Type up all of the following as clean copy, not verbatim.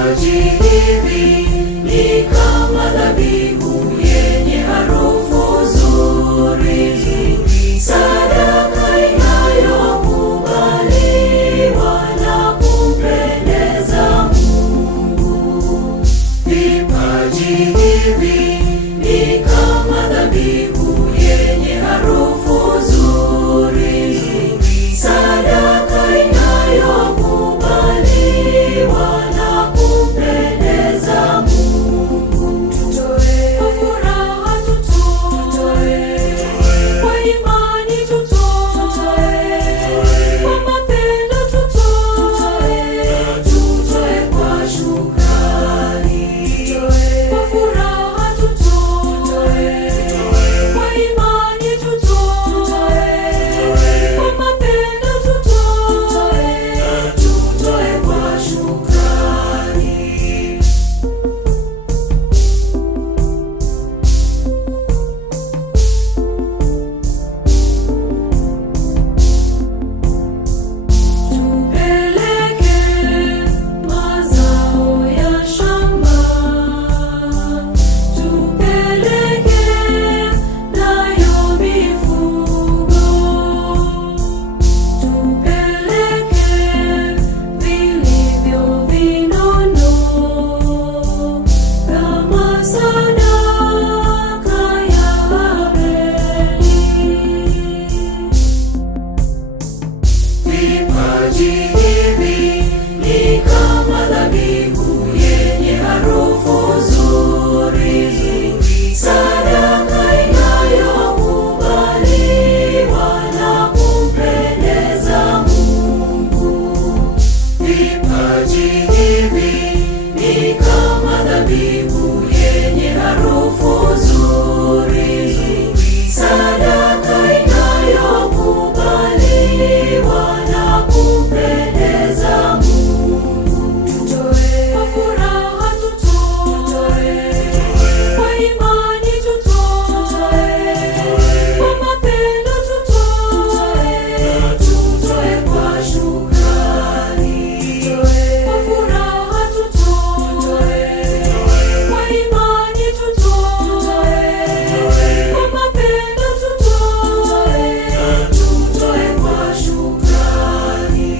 Vipaji hivi ni kama dhabihu yenye harufu nzuri, sadaka inayokubaliwa na kumpendeza Mungu. Vipaji hivi ni kama dhabihu yenye harufu nzuri, sadaka inayokubaliwa na kumpendeza Mungu. Tutoe kwa furaha, tutoe kwa imani, tutoe kwa mapendo, tutoe kwa shukrani. Kwa furaha, tutoe kwa imani, tutoe kwa mapendo, tutoe kwa shukrani. Tupeleke mazao ya shamba, tupeleke nayo mifugo, tupeleke vilivyo vinono kama sadaka ya Abeli. Vipaji hivi ni kama dhabihu yenye harufu nzuri, sadaka inayokubaliwa na kumpendeza Mungu. Vipaji hivi ni kama dhabihu yenye harufu nzuri, sadaka inayokubaliwa na kumpendeza Mungu. Tutoe kwa furaha, tutoe kwa imani, tutoe kwa mapendo, tutoe kwa shukrani. Kwa furaha, tutoe kwa imani, tutoe kwa mapendo, tutoe kwa shukrani.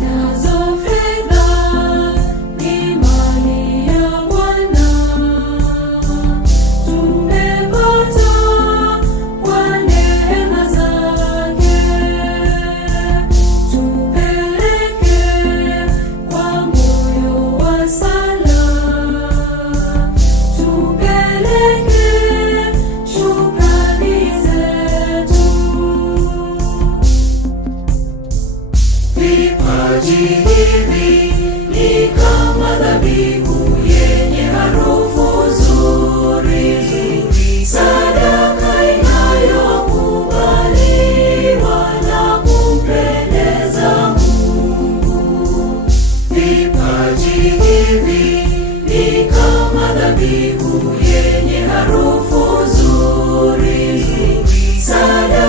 Nazo fedha ni mali ya Bwana, tumepata kwa neema zake. Tupeleke kwa moyo wa sala, tupeleke shukrani zetu. Vipaji hivi ni kama dhabihu yenye harufu nzuri, sadaka inayokubaliwa na kumpendeza Mungu. Vipaji hivi ni kama dhabihu yenye harufu nzuri, sadaka